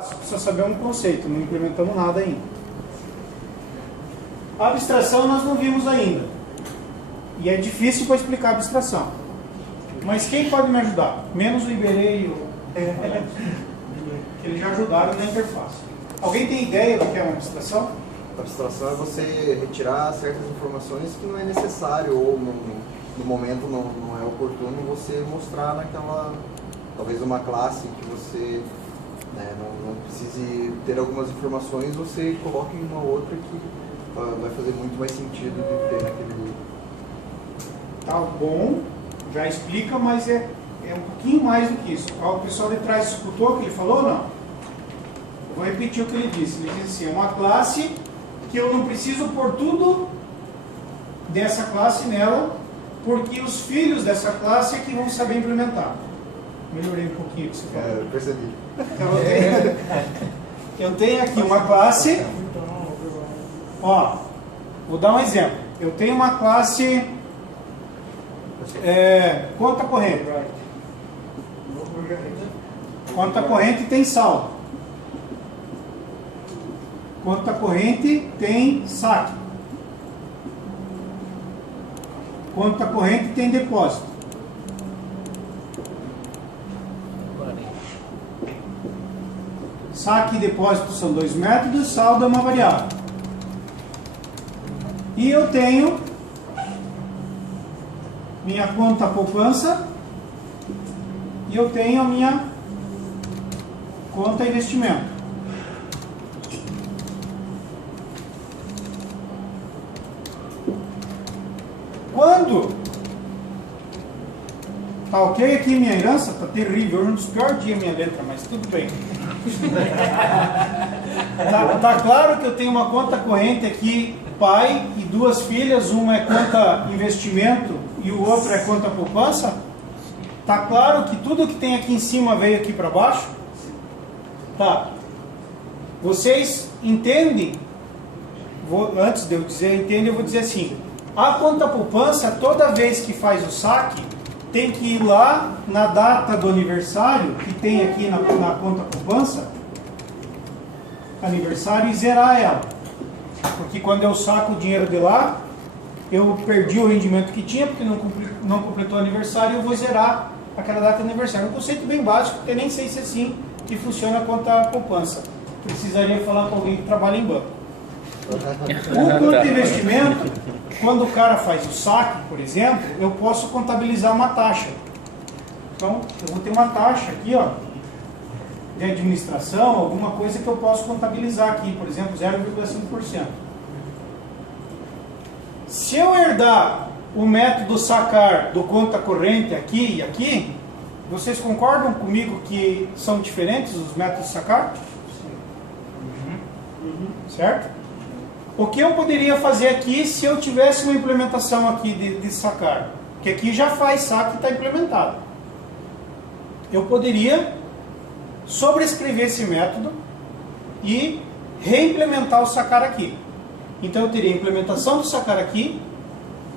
Você precisa saber um conceito, não implementamos nada ainda. A abstração nós não vimos ainda. E é difícil para explicar a abstração. Mas quem pode me ajudar? Menos o Iberê e o... que eles já ajudaram na interface. Alguém tem ideia do que é uma abstração? A abstração é você retirar certas informações que não é necessário ou no momento não é oportuno você mostrar naquela, talvez uma classe que você não precise ter algumas informações, você coloca em uma outra que vai fazer muito mais sentido de ter naquele... Tá bom, já explica, mas é um pouquinho mais do que isso. O pessoal de trás escutou o que ele falou ou não? Eu vou repetir o que ele disse. Ele disse assim, é uma classe que eu não preciso pôr tudo dessa classe nela, porque os filhos dessa classe é que vão saber implementar. Melhorei um pouquinho o que você falou. Eu percebi. Então, eu tenho aqui uma classe, ó, vou dar um exemplo. Eu tenho uma classe conta corrente. Conta corrente tem saldo. Conta corrente tem saque. Conta corrente tem depósito. Saque e depósito são dois métodos, saldo é uma variável. E eu tenho minha conta poupança e eu tenho a minha conta investimento. Quando tá ok aqui minha herança, tá terrível, hoje é um dos piores dias minha letra, mas tudo bem. Tá claro que eu tenho uma conta corrente aqui, pai e duas filhas, uma é conta investimento e o outro é conta poupança. Tá claro que tudo que tem aqui em cima veio aqui para baixo? Tá. Vocês entendem? Antes de eu dizer entendem, eu vou dizer assim. A conta poupança, toda vez que faz o saque, tem que ir lá na data do aniversário, que tem aqui na conta poupança, aniversário, e zerar ela. Porque quando eu saco o dinheiro de lá, eu perdi o rendimento que tinha, porque não completou o aniversário, eu vou zerar aquela data do aniversário. Um conceito bem básico, porque nem sei se é assim que funciona a conta poupança. Precisaria falar com alguém que trabalha em banco. O conta investimento, quando o cara faz o saque, por exemplo, eu posso contabilizar uma taxa. Então, eu vou ter uma taxa aqui, ó, de administração, alguma coisa que eu posso contabilizar aqui, por exemplo, 0,5%. Se eu herdar o método sacar do conta corrente aqui e aqui, vocês concordam comigo que são diferentes os métodos de sacar? Certo? O que eu poderia fazer aqui se eu tivesse uma implementação aqui de sacar? Que aqui já faz saque e está implementado. Eu poderia sobrescrever esse método e reimplementar o sacar aqui. Então eu teria a implementação do sacar aqui,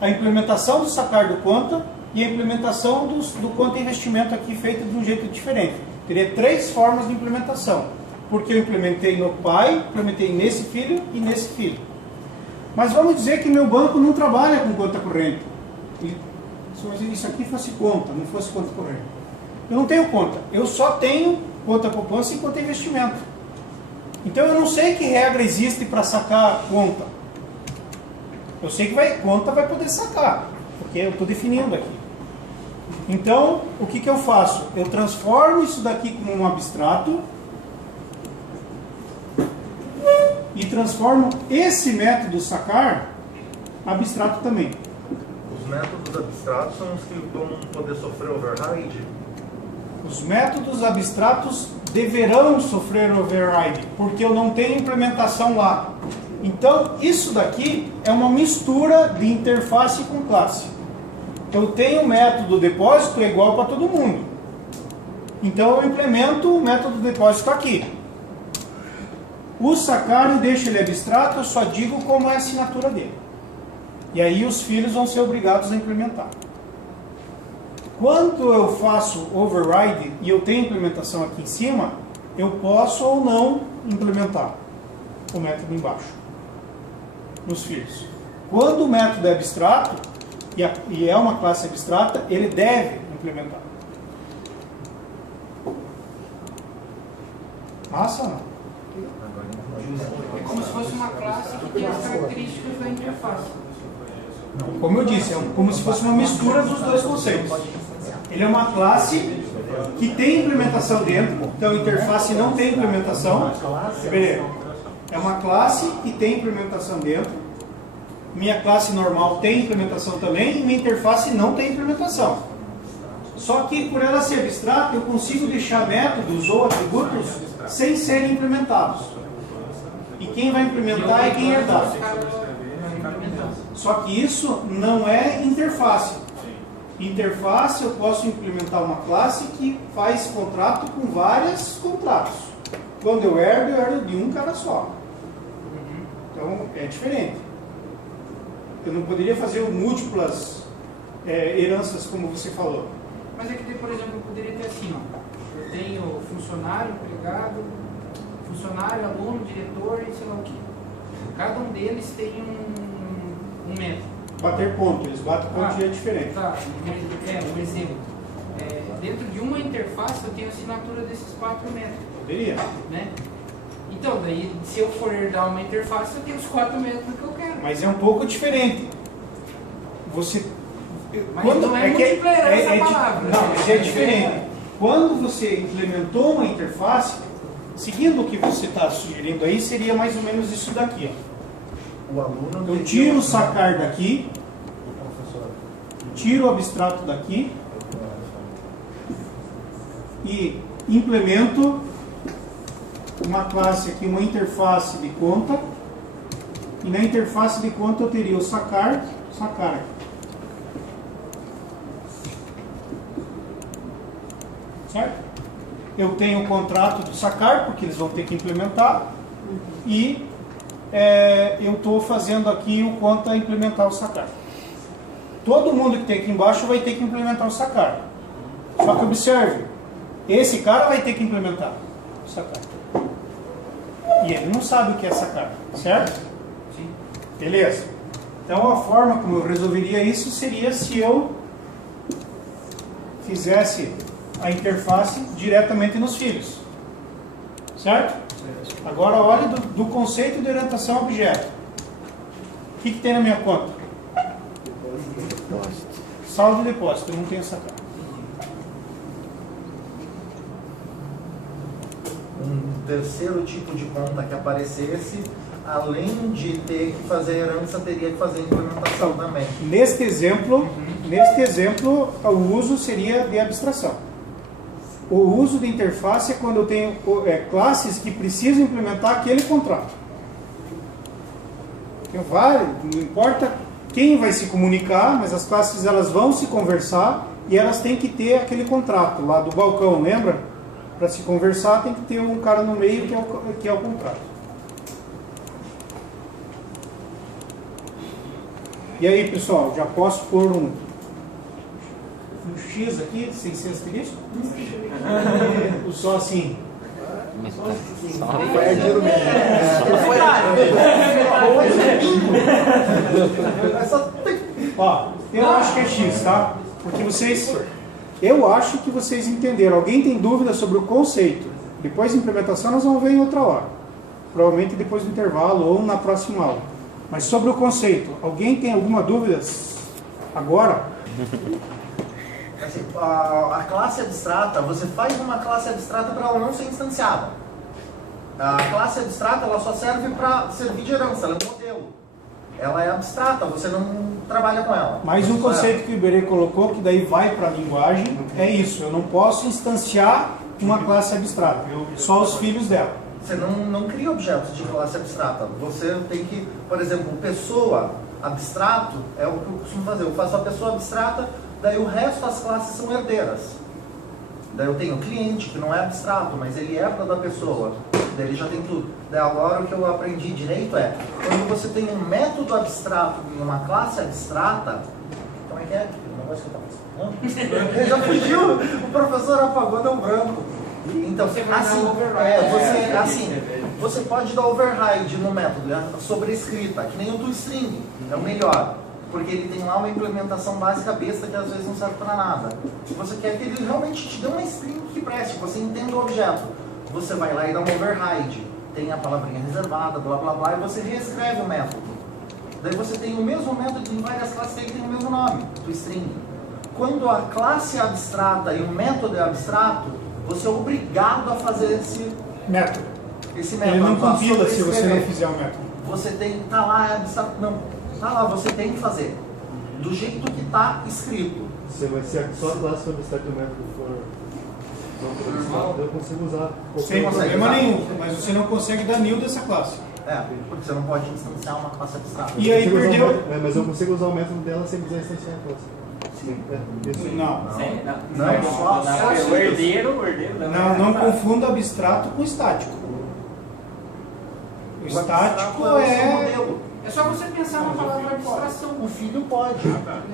a implementação do sacar do conta e a implementação do conta investimento aqui feita de um jeito diferente. Teria três formas de implementação. Porque eu implementei no pai, implementei nesse filho e nesse filho. Mas vamos dizer que meu banco não trabalha com conta corrente. Se isso aqui fosse conta, não fosse conta corrente. Eu não tenho conta, eu só tenho conta poupança e conta investimento. Então eu não sei que regra existe para sacar conta. Eu sei que conta vai poder sacar, porque eu estou definindo aqui. Então, o que eu faço? Eu transformo isso daqui como um abstrato e transformo esse método sacar abstrato também. Os métodos abstratos são os que vão poder sofrer override? Os métodos abstratos deverão sofrer override, porque eu não tenho implementação lá. Então, isso daqui é uma mistura de interface com classe. Eu tenho o método depósito igual para todo mundo. Então, eu implemento o método depósito aqui. O sacar eu deixo ele abstrato, eu só digo como é a assinatura dele. E aí os filhos vão ser obrigados a implementar. Quando eu faço override e eu tenho implementação aqui em cima, eu posso ou não implementar o método embaixo nos filhos. Quando o método é abstrato, e é uma classe abstrata, ele deve implementar. Massa ou não? É como se fosse uma classe que tem as características da interface. Como eu disse, é como se fosse uma mistura dos dois conceitos. Ele é uma classe que tem implementação dentro, então a interface não tem implementação. É uma classe que tem implementação dentro. Minha classe normal tem implementação também e minha interface não tem implementação. Só que por ela ser abstrata, eu consigo deixar métodos ou atributos sem serem implementados. E quem vai implementar é quem herdar. Só que isso não é interface. Interface, eu posso implementar uma classe que faz contrato com vários contratos. Quando eu herdo de um cara só. Então é diferente. Eu não poderia fazer múltiplas heranças, como você falou. Mas é que, por exemplo, eu poderia ter assim, ó. Eu tenho funcionário, empregado, funcionário, aluno, diretor e sei lá o quê. Cada um deles tem um método. Bater ponto, eles batem ponto e é diferente. Tá, um exemplo. Dentro de uma interface eu tenho assinatura desses 4 métodos. Poderia. Né? Então, daí, se eu for herdar uma interface, eu tenho os 4 métodos que eu quero. Mas é um pouco diferente. Você... Mas não é multiplayer essa palavra. Não, mas é diferente. Quando você implementou uma interface, seguindo o que você está sugerindo aí, seria mais ou menos isso daqui. Ó. O aluno Eu tiro o sacar daqui, tiro o abstrato daqui e implemento uma classe aqui, uma interface de conta, e na interface de conta eu teria o sacar aqui. Certo? Eu tenho o contrato do sacar, porque eles vão ter que implementar, e eu estou fazendo aqui o conta implementar o sacar. Todo mundo que tem aqui embaixo vai ter que implementar o sacar. Só que observe, esse cara vai ter que implementar o sacar. E ele não sabe o que é sacar, certo? Sim. Beleza. Então a forma como eu resolveria isso seria se eu fizesse a interface diretamente nos filhos. Certo? Agora olhe do conceito de orientação a objeto. O que tem na minha conta? Saldo de depósito, eu não tenho sacar. Um terceiro tipo de conta que aparecesse, além de ter que fazer herança, teria que fazer implementação também. Neste exemplo, o uso seria de abstração. O uso de interface é quando eu tenho classes que precisam implementar aquele contrato. Não importa quem vai se comunicar, mas as classes elas vão se conversar e elas têm que ter aquele contrato lá do balcão, lembra? Para se conversar tem que ter um cara no meio que é o contrato. E aí, pessoal, já posso pôr um X aqui, sem ser asterisco? Ou só assim? Foi ardido mesmo. Ó, eu acho que é X, tá? Porque eu acho que vocês entenderam. Alguém tem dúvida sobre o conceito? Depois da implementação nós vamos ver em outra hora. Provavelmente depois do intervalo ou na próxima aula. Mas sobre o conceito, alguém tem alguma dúvida agora? Assim, a classe abstrata, você faz uma classe abstrata para ela não ser instanciada. A classe abstrata ela só serve para servir de herança, ela é um modelo. Ela é abstrata, você não trabalha com ela. Mais um conceito que o Iberê colocou, que daí vai para a linguagem, é isso. Eu não posso instanciar uma classe abstrata, só os filhos dela. Você não cria objetos de classe abstrata. Você tem que, por exemplo, pessoa abstrato é o que eu costumo fazer. Eu faço a pessoa abstrata, daí o resto das classes são herdeiras. Daí eu tenho o cliente, que não é abstrato, mas ele herda da pessoa. Daí ele já tem tudo. Daí agora o que eu aprendi direito é, quando você tem um método abstrato em uma classe abstrata, como é que é? O negócio que eu estava explicando? Já fugiu, o professor apagou, deu branco. Então, Você vai dar assim, um override. você pode dar override no método, né, sobre escrita, que nem o toString, é o melhor. Porque ele tem lá uma implementação básica besta que às vezes não serve para nada. Se você quer que ele realmente te dê uma string que preste, você entenda o objeto, você vai lá e dá um override. Tem a palavrinha reservada, blá blá blá, e você reescreve o método. Daí você tem o mesmo método em várias classes que tem o mesmo nome, toString. Quando a classe é abstrata e o método é abstrato, você é obrigado a fazer esse Método. método. Ele não a compila se você não sobrescrever. fizer o método. Você tem, tá lá, é abstrato, não, tá lá, você tem que fazer do jeito que tá escrito. Se só a classe abstrata do método for normal, eu consigo usar Sem consegue problema usar. nenhum, mas você não consegue dar new dessa classe. É, porque você não pode instanciar uma classe abstrata. E aí Eu consigo usar perdeu. mas eu consigo usar o método dela sem precisar instanciar a classe. Sim. Isso. Não. Não, O herdeiro Não confunda abstrato com estático. O estático o seu é. modelo. É só você pensar na palavra abstração. O filho pode.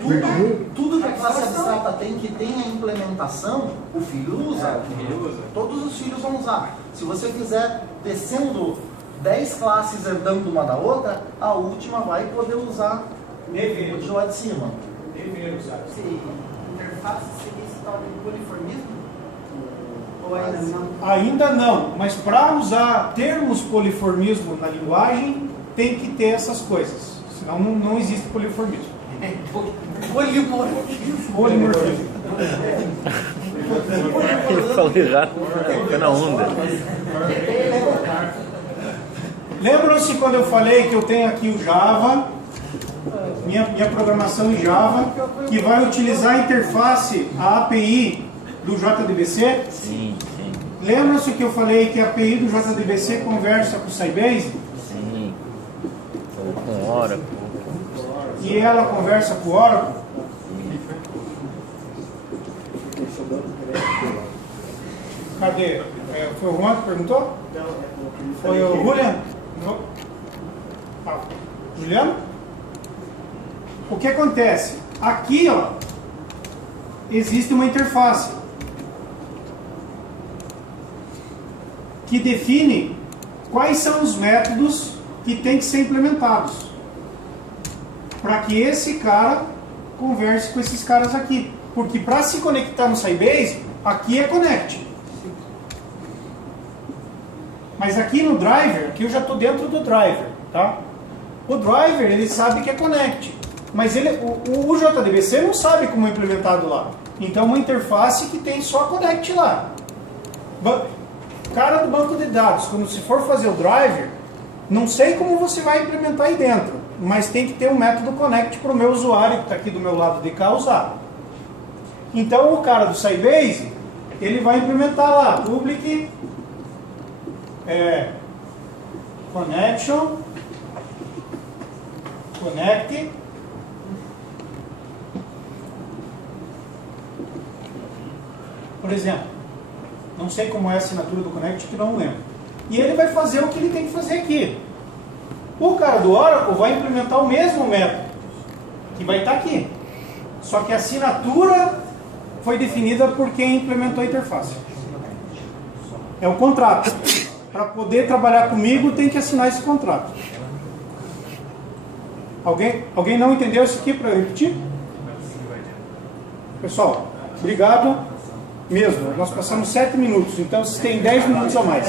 Verdade. Tudo que a classe abstrata tem que tem a implementação, o filho usa. Todos os filhos vão usar. Se você fizer descendo 10 classes herdando uma da outra, a última vai poder usar o de lá de cima. interface seria esse tal de poliformismo? Ou ainda não? Ainda não, mas para usar termos poliformismo na linguagem, tem que ter essas coisas. Senão não existe poliformismo. Polimorfismo. Ele falou errado, foi na onda. Lembram-se quando eu falei que eu tenho aqui o Java, minha programação em Java, que vai utilizar a interface, a API do JDBC? Sim, sim, Lembram-se que eu falei que a API do JDBC conversa com o Sybase? sim. Ou com Oracle. E ela conversa com o Oracle? Cadê? Foi o Juan que perguntou? Foi o Julian? Não. Ah, Juliano? O que acontece? Aqui, ó, existe uma interface que define quais são os métodos que têm que ser implementados para que esse cara converse com esses caras aqui. Porque para se conectar no Sybase, aqui é connect. Mas aqui no driver, aqui eu já estou dentro do driver, tá? O driver, ele sabe que é connect. Mas o JDBC não sabe como é implementado lá. Então, uma interface que tem só connect lá. Cara do banco de dados, quando você for fazer o driver, não sei como você vai implementar aí dentro, mas tem que ter um método connect para o meu usuário que está aqui do meu lado de cá usar. Então, o cara do Sybase, ele vai implementar lá, public connection, connect, por exemplo, não sei como é a assinatura do connect, que não lembro. E ele vai fazer o que ele tem que fazer aqui. O cara do Oracle vai implementar o mesmo método, que vai estar aqui. Só que a assinatura foi definida por quem implementou a interface. É o contrato. Para poder trabalhar comigo, tem que assinar esse contrato. Alguém não entendeu isso aqui para eu repetir? Pessoal, obrigado mesmo. Nós passamos 7 minutos, então vocês têm 10 minutos a mais.